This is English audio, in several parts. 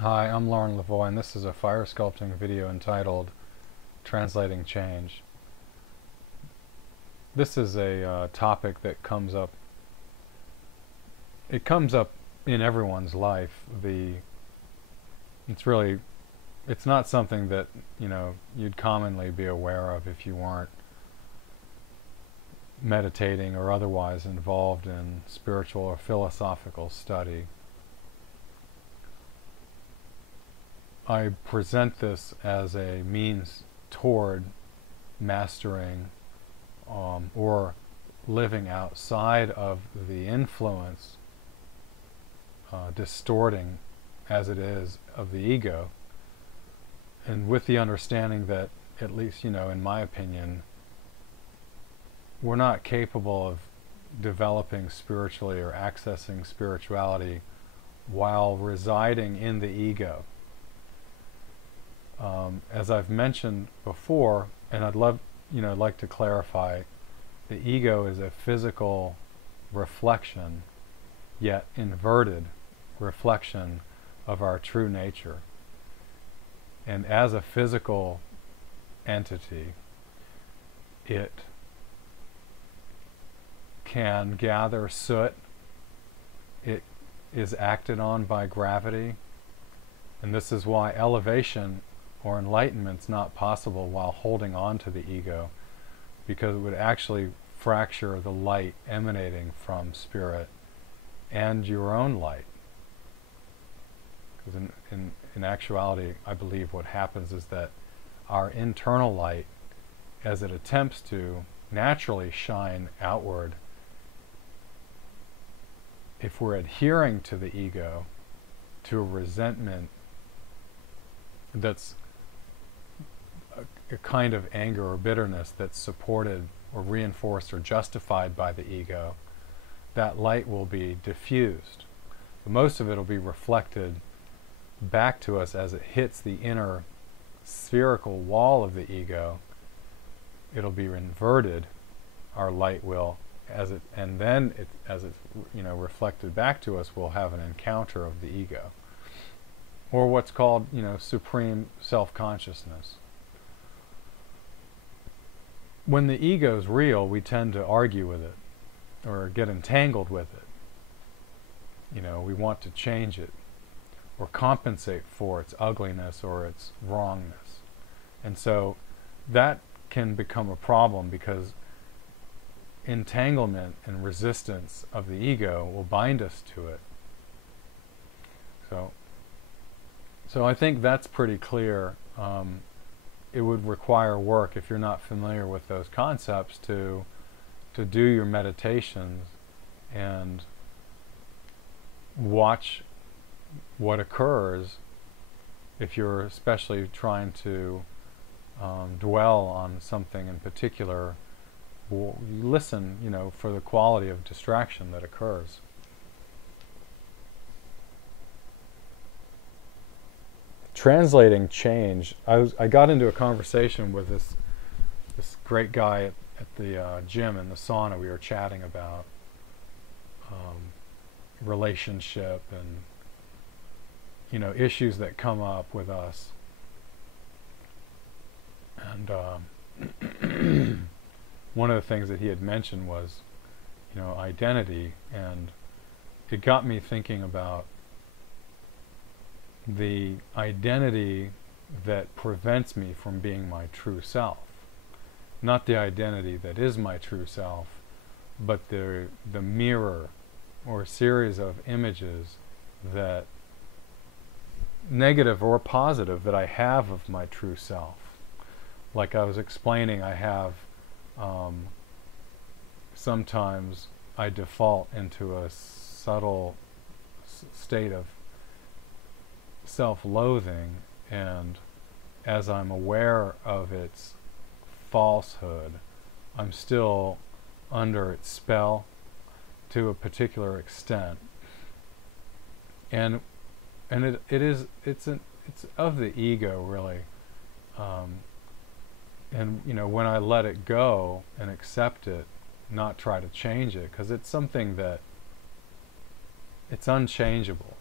Hi, I'm Lauren Lavoie, and this is a fire sculpting video entitled Translating Change. This is a topic that comes up. It comes up in everyone's life. It's not something that, you'd commonly be aware of if you weren't meditating or otherwise involved in spiritual or philosophical study. I present this as a means toward mastering or living outside of the influence, distorting as it is, of the ego, and with the understanding that, at least, in my opinion, we're not capable of developing spiritually or accessing spirituality while residing in the ego. As I've mentioned before, and I'd like to clarify, the ego is a physical reflection, yet inverted reflection of our true nature. And as a physical entity, it can gather soot. It is acted on by gravity. And this is why elevation or enlightenment's not possible while holding on to the ego, because it would actually fracture the light emanating from spirit and your own light. Because in actuality, I believe what happens is that our internal light, as it attempts to naturally shine outward, if we're adhering to the ego, to a resentment that's a kind of anger or bitterness that's supported or reinforced or justified by the ego, that light will be diffused. But most of it will be reflected back to us as it hits the inner spherical wall of the ego. It'll be inverted, our light will, as it's reflected back to us, we'll have an encounter of the ego, or what's called, supreme self-consciousness. When the ego's real, we tend to argue with it or get entangled with it. We want to change it or compensate for its ugliness or its wrongness. And so that can become a problem, because entanglement and resistance of the ego will bind us to it. So I think that's pretty clear. It would require work, if you're not familiar with those concepts, to do your meditations and watch what occurs if you're especially trying to dwell on something in particular. You listen, for the quality of distraction that occurs. Translating change. I got into a conversation with this great guy at the gym in the sauna. We were chatting about relationship and issues that come up with us. And one of the things that he had mentioned was identity, and it got me thinking about the identity that prevents me from being my true self. Not the identity that is my true self, but the mirror or series of images, that negative or positive, that I have of my true self. Like I was explaining, I have sometimes I default into a subtle state of self-loathing, and as I'm aware of its falsehood, I'm still under its spell to a particular extent, and it's of the ego, really, and when I let it go and accept it, not try to change it, because it's something that it's unchangeable.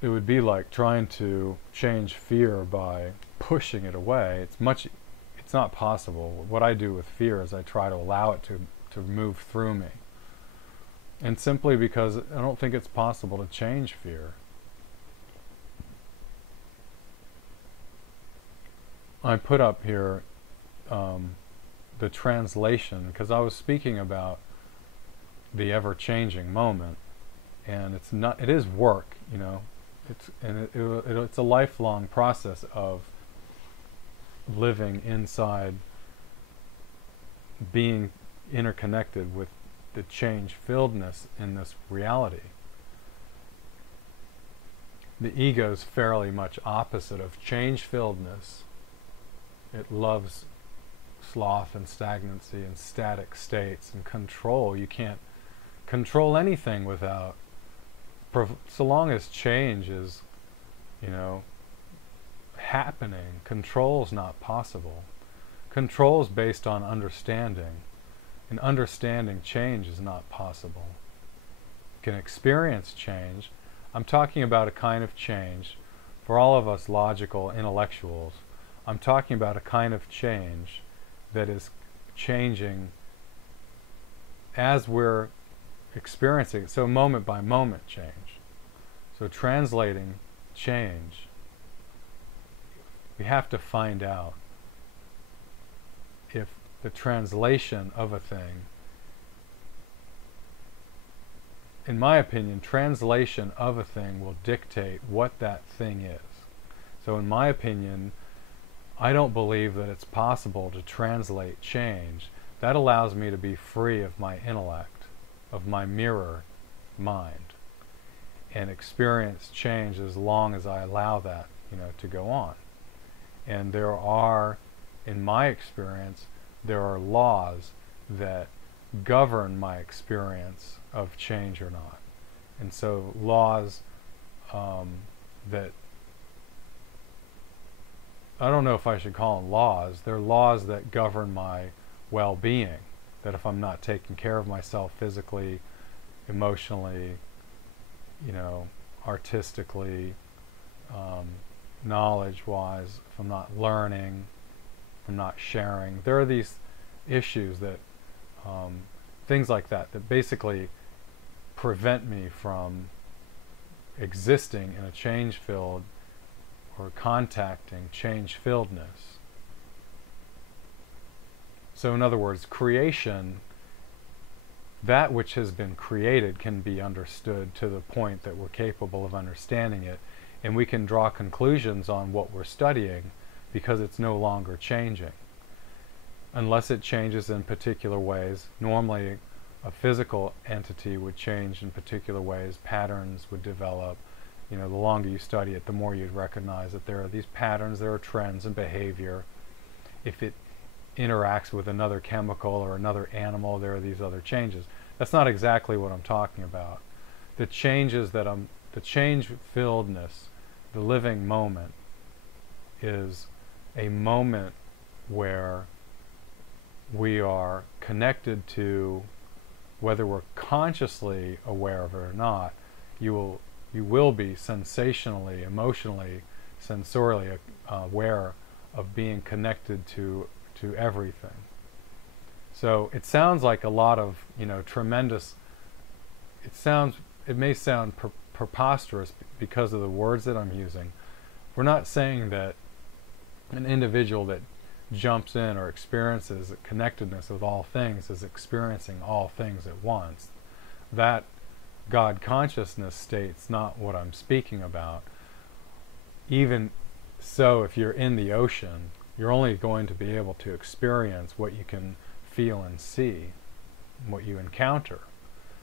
it would be like trying to change fear by pushing it away. It's not possible. What I do with fear is I try to allow it to move through me. And simply because I don't think it's possible to change fear. I put up here the translation, because I was speaking about the ever-changing moment, and it is work, it's a lifelong process of living inside, being interconnected with the change-filledness in this reality. The ego is fairly much opposite of change-filledness. It loves sloth and stagnancy and static states and control. You can't control anything without, so long as change is, happening, control's not possible. Control is based on understanding, and understanding change is not possible. You can experience change. I'm talking about a kind of change, for all of us logical intellectuals, I'm talking about a kind of change that is changing as we're experiencing it, so moment by moment change. So translating change, we have to find out if the translation of a thing, in my opinion, translation of a thing will dictate what that thing is. So in my opinion, I don't believe that it's possible to translate change. That allows me to be free of my intellect, of my mirror mind, and experience change as long as I allow that, to go on. And there are, in my experience, there are laws that govern my experience of change or not. And so laws that, I don't know if I should call them laws, they're laws that govern my well-being, that if I'm not taking care of myself physically, emotionally, artistically, knowledge-wise, if I'm not learning, if I'm not sharing, there are these issues that, things like that, that basically prevent me from existing in a change-filled or contacting change-filledness. So in other words, creation, that which has been created can be understood to the point that we're capable of understanding it, and we can draw conclusions on what we're studying because it's no longer changing. Unless it changes in particular ways, normally a physical entity would change in particular ways, patterns would develop. The longer you study it, the more you'd recognize that there are these patterns, there are trends in behavior. If it interacts with another chemical or another animal, there are these other changes. That's not exactly what I'm talking about. The changes that the change-filledness, the living moment, is a moment where we are connected to, whether we're consciously aware of it or not, you will be sensationally, emotionally, sensorially aware of being connected to everything. So it sounds like a lot of, tremendous, it may sound preposterous because of the words that I'm using. We're not saying that an individual that jumps in or experiences connectedness with all things is experiencing all things at once. That God consciousness state's not what I'm speaking about. Even so, if you're in the ocean, you're only going to be able to experience what you can feel and see, what you encounter.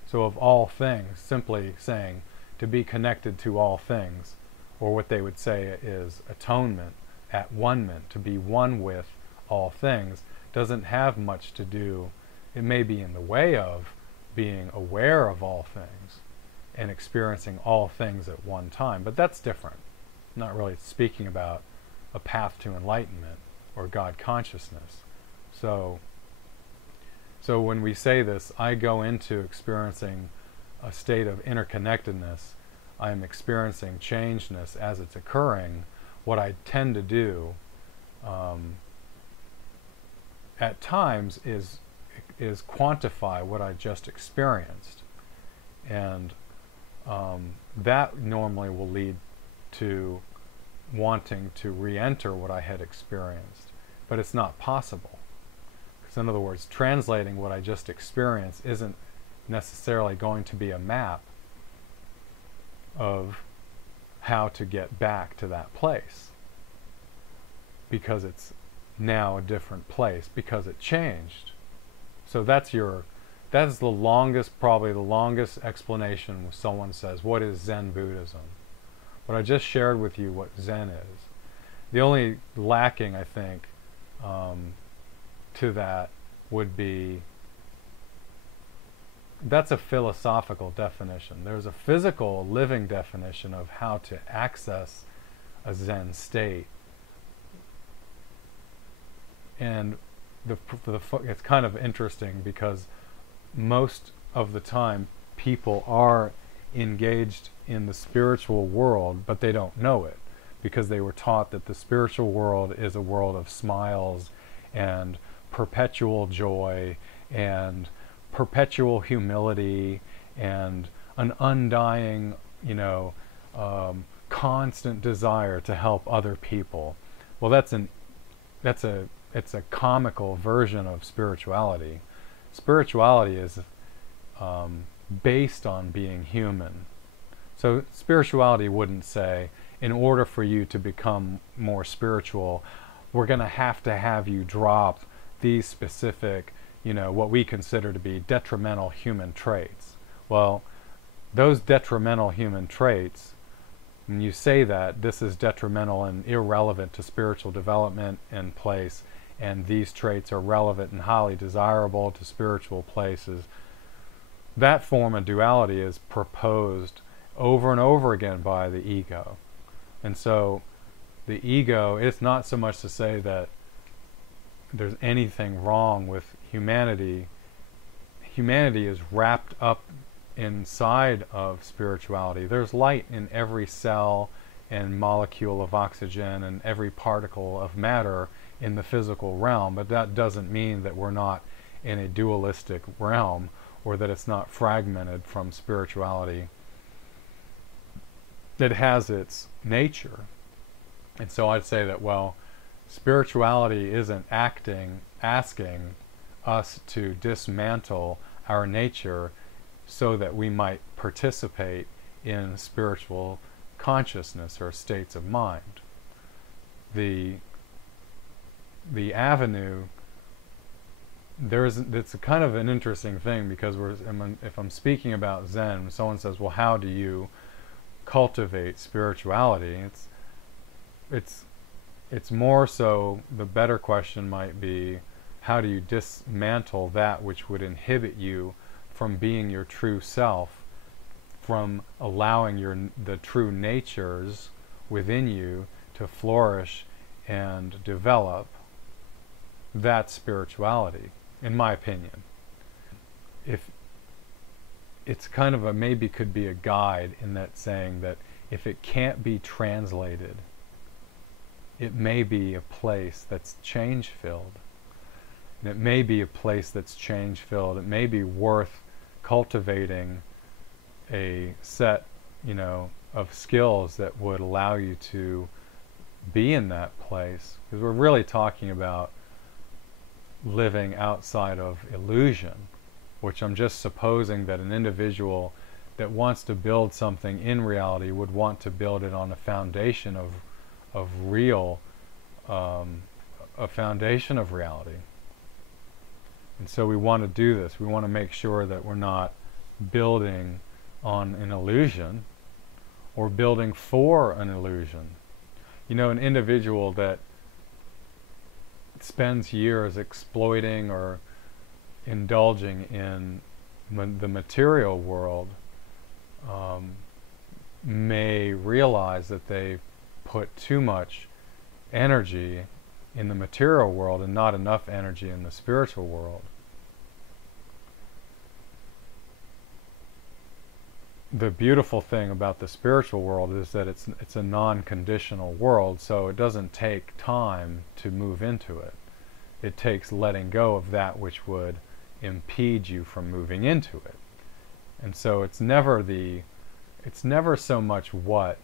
So of all things, simply saying to be connected to all things, or what they would say is atonement, at one-ment, to be one with all things, doesn't have much to do. It may be in the way of being aware of all things and experiencing all things at one time, but that's different. I'm not really speaking about a path to enlightenment or God consciousness. So when we say this, I go into experiencing a state of interconnectedness. I am experiencing changeness as it's occurring, what I tend to do at times is quantify what I just experienced, and that normally will lead to wanting to re-enter what I had experienced, but it's not possible. Because in other words, translating what I just experienced isn't necessarily going to be a map of how to get back to that place, because it's now a different place, because it changed. So that's the longest, probably the longest explanation when someone says, what is Zen Buddhism? But I just shared with you what Zen is. The only lacking, I think, to that would be, that's a philosophical definition. There's a physical, living definition of how to access a Zen state. And it's kind of interesting because most of the time people are engaged in the spiritual world, but they don't know it, because they were taught that the spiritual world is a world of smiles and perpetual joy and perpetual humility and an undying, constant desire to help other people. Well, it's a comical version of spirituality. Spirituality is based on being human. So spirituality wouldn't say, in order for you to become more spiritual, we're going to have you drop these specific, what we consider to be detrimental human traits. Well, those detrimental human traits, when you say that this is detrimental and irrelevant to spiritual development and place, and these traits are relevant and highly desirable to spiritual places, that form of duality is proposed over and over again by the ego. And so the ego, it's not so much to say that there's anything wrong with humanity. Humanity is wrapped up inside of spirituality. There's light in every cell and molecule of oxygen and every particle of matter in the physical realm, but that doesn't mean that we're not in a dualistic realm, or that it's not fragmented from spirituality. It has its nature. And so I'd say that, well, spirituality isn't asking us to dismantle our nature so that we might participate in spiritual consciousness or states of mind. The avenue, it's a kind of an interesting thing, because if I'm speaking about Zen, someone says, well, how do you cultivate spirituality? It's more so, the better question might be, how do you dismantle that which would inhibit you from being your true self, from allowing the true natures within you to flourish and develop? That's spirituality, in my opinion. If it's kind of maybe could be a guide in that, saying that if it can't be translated, it may be a place that's change-filled. And it may be a place that's change-filled. It may be worth cultivating a set, of skills that would allow you to be in that place. Because we're really talking about living outside of illusion, which I'm just supposing that an individual that wants to build something in reality would want to build it on a foundation of real, a foundation of reality. And so we want to do this. We want to make sure that we're not building on an illusion or building for an illusion. An individual that spends years exploiting or indulging in the material world may realize that they've put too much energy in the material world and not enough energy in the spiritual world. the beautiful thing about the spiritual world is that it's a non-conditional world, so it doesn't take time to move into it. It takes letting go of that which would impede you from moving into it. And so it's never so much what,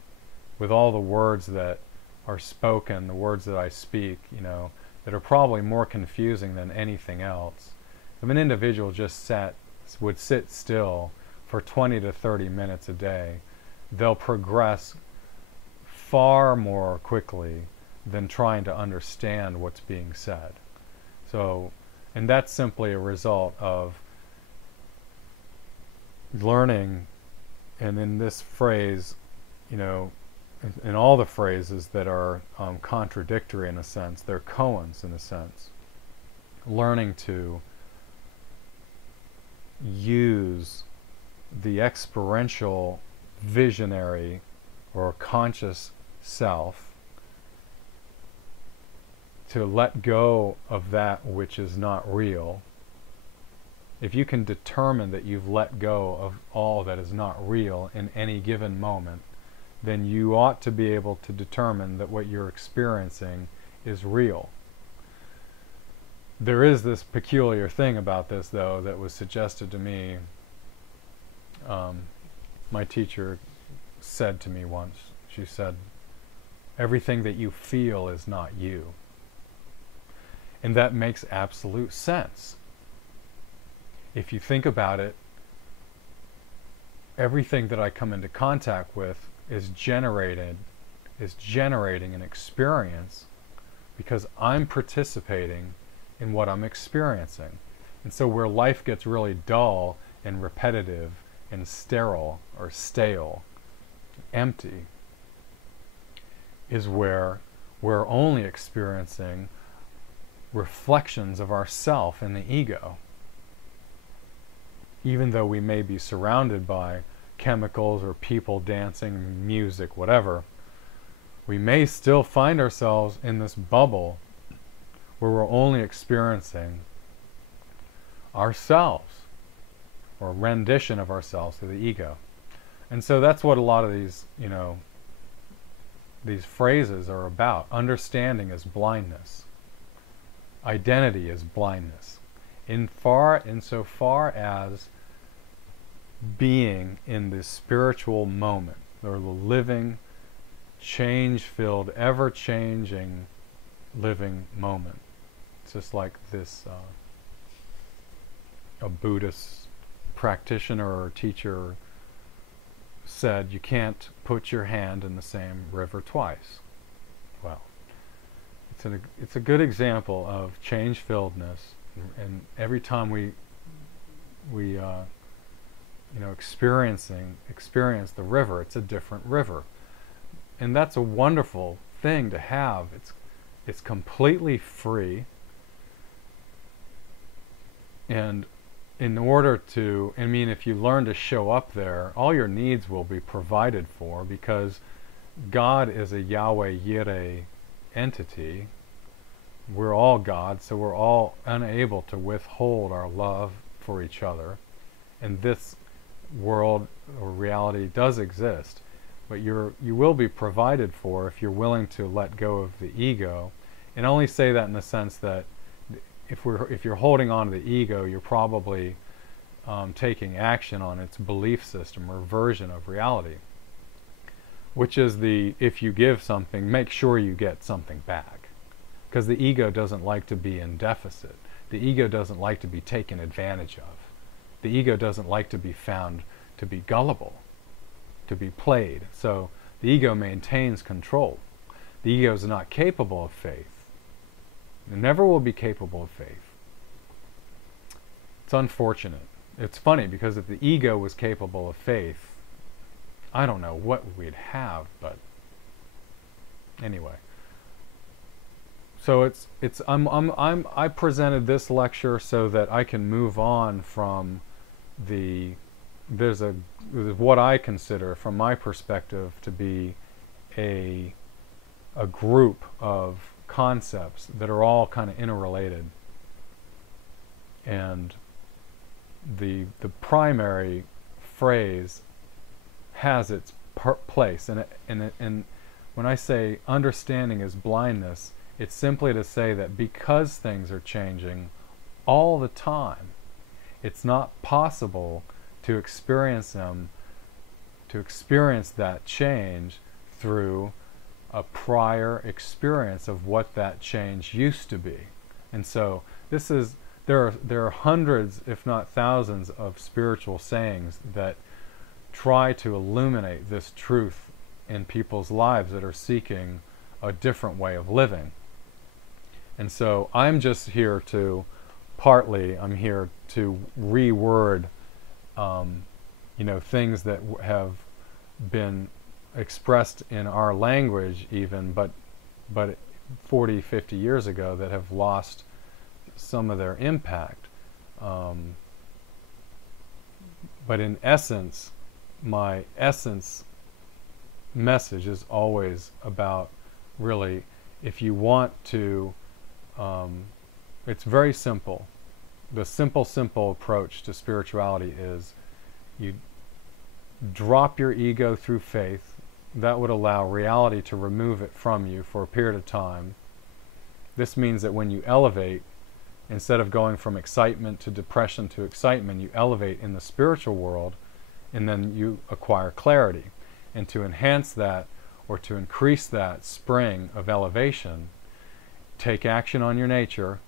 with all the words that are spoken, the words that I speak, that are probably more confusing than anything else. If an individual would sit still for 20 to 30 minutes a day, they'll progress far more quickly than trying to understand what's being said. So, and that's simply a result of learning, and in this phrase, in all the phrases that are contradictory in a sense, they're koans in a sense. Learning to use the experiential, visionary, or conscious self to let go of that which is not real. If you can determine that you've let go of all that is not real in any given moment, then you ought to be able to determine that what you're experiencing is real. There is this peculiar thing about this, though, that was suggested to me. My teacher said to me once, she said, everything that you feel is not you. And that makes absolute sense. If you think about it, everything that I come into contact with is generating an experience because I'm participating in what I'm experiencing. And so where life gets really dull and repetitive and sterile or stale, empty, is where we're only experiencing reflections of ourself in the ego. Even though we may be surrounded by chemicals or people dancing, music, whatever, we may still find ourselves in this bubble where we're only experiencing ourselves, or a rendition of ourselves to the ego. And so that's what a lot of these, these phrases are about. Understanding is blindness. Identity is blindness. Insofar as being in this spiritual moment, or the living, change-filled, ever-changing living moment. It's just like this, a Buddhist practitioner or teacher said, you can't put your hand in the same river twice. Well, it's a good example of change-filledness, and every time we experience the river, it's a different river, and that's a wonderful thing to have. It's completely free, and in order to, if you learn to show up there, all your needs will be provided for, because God is a Yahweh Yireh entity. We're all God, so we're all unable to withhold our love for each other. And this world or reality does exist, but you will be provided for if you're willing to let go of the ego. And I only say that in the sense that if you're holding on to the ego, you're probably taking action on its belief system or version of reality, which is if you give something, make sure you get something back. Because the ego doesn't like to be in deficit. The ego doesn't like to be taken advantage of. The ego doesn't like to be found to be gullible, to be played. So the ego maintains control. The ego is not capable of faith. It never will be capable of faith. It's unfortunate. It's funny, because if the ego was capable of faith, I don't know what we'd have, but anyway. So I presented this lecture so that I can move on from there's what I consider, from my perspective, to be a group of concepts that are all kind of interrelated. And the primary phrase has its place. And when I say understanding is blindness, it's simply to say that because things are changing all the time, it's not possible to experience them, to experience that change through a prior experience of what that change used to be. And so there are hundreds, if not thousands, of spiritual sayings that try to illuminate this truth in people's lives that are seeking a different way of living. And so I'm just here to, I'm here to reword, things that have been expressed in our language even, but 40, 50 years ago that have lost some of their impact. But in essence, my essence message is always about, really, if you want to, it's very simple. The simple approach to spirituality is you drop your ego through faith. That would allow reality to remove it from you for a period of time. This means that when you elevate, instead of going from excitement to depression to excitement, you elevate in the spiritual world, and then you acquire clarity. And to enhance that, or to increase that spring of elevation, take action on your nature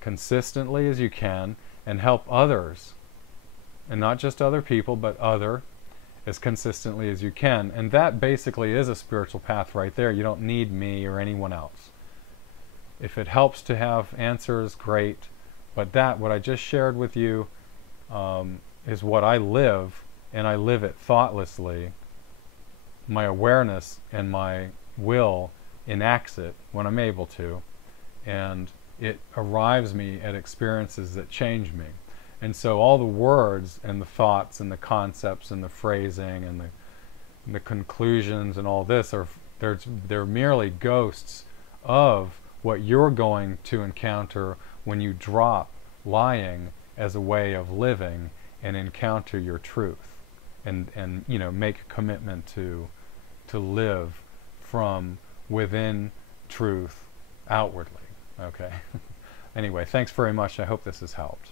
consistently as you can, and help others, and not just other people, but as consistently as you can. And that basically is a spiritual path right there. You don't need me or anyone else. If it helps to have answers, great. But what I just shared with you, is what I live, and I live it thoughtlessly. My awareness and my will enacts it when I'm able to, and it arrives me at experiences that change me. And so all the words and the thoughts and the concepts and the phrasing and the conclusions and all this they're merely ghosts of what you're going to encounter when you drop lying as a way of living and encounter your truth, and make a commitment to live from within truth outwardly. Okay. Anyway, thanks very much. I hope this has helped.